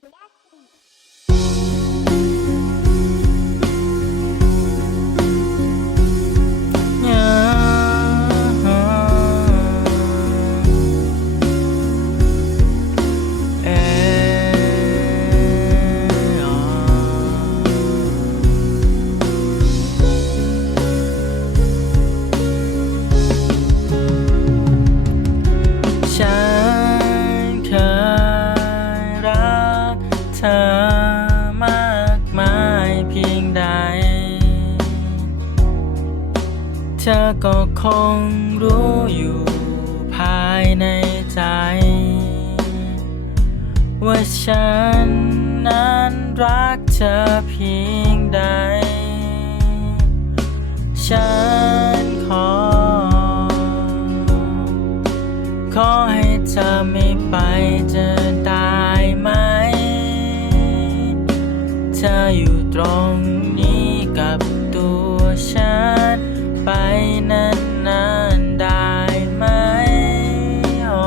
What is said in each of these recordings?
เอก็คงรู้อยู่ภายในใจ ว่าฉันนั้นรักเธอเพียงใด ฉันขอ ขอให้เธอไม่ไปจะได้ไหม เธออยู่ตรงนี้กับตัวฉัน ไปนานๆได้ไหมโอ้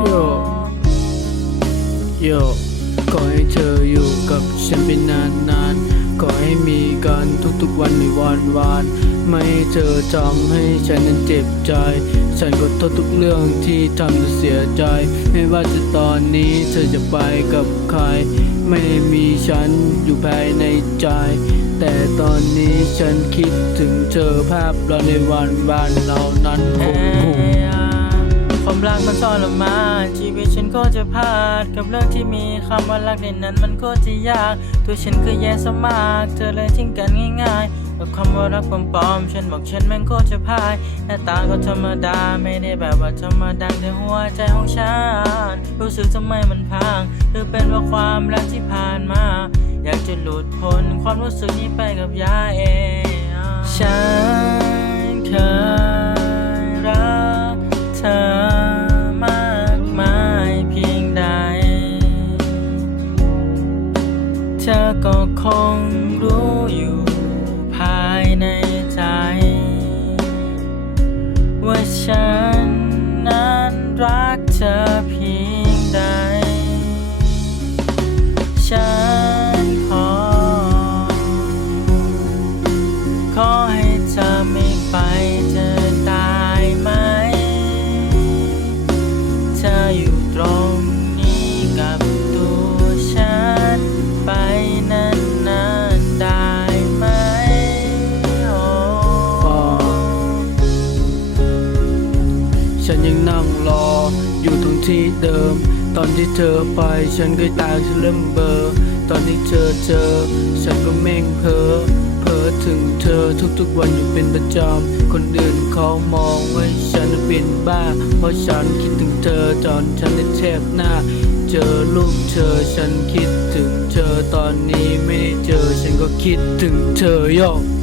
โยโยขอให้เธออยู่กับฉันเป็นนานนานๆขอให้มีกันทุกๆวันในวันวาน ไม่ให้เธอทำให้ฉันนั้นเจ็บใจ ฉันก็โทษทุกเรื่องที่ทำเธอเสียใจ ไม่ว่าจะตอนนี้เธอจะไปกับใคร ไม่มีฉันอยู่ภายในใจ แต่ตอนนี้ฉันคิดถึงเธอภาพเราในวันวานเรานั้นคงหู ความรักมันทรมานชีวิตฉันก็จะพลาด กับเรื่องที่มีคำว่ารักในนั้นมันก็จะยาก ตัวฉันก็แย่สมาก เธอเลยทิ้งกันง่ายๆกับคำว่ารักปลอมๆฉันบอกฉันแม่งโคตรจะพ่ายหน้าตาก็ธรรมดาไม่ได้แบบว่าธรรมดาแต่หัวใจของฉันรู้สึกทำไมมันพังหรือเป็นว่าความรักที่ผ่านมา อยากจะหลุดพ้นความรู้สึกนี้ไปกับยาเองฉันเคย เธอก็คงรู้อยู่ ที่เดิม ตอนที่เธอไปฉันก็ตาฉันเริ่มเบลอตอนที่เธอเจอ ฉันก็เม่งเพ้อเพ้อถึงเธอทุกๆวันอยู่เป็นประจำคนอื่นเขามองว่าฉันเป็นบ้า เพราะฉันคิดถึงเธอจนฉันได้แทบหน้า เจอรูปเธอฉันคิดถึงเธอตอนนี้ไม่ได้เจอ ฉันก็คิดถึงเธอโยก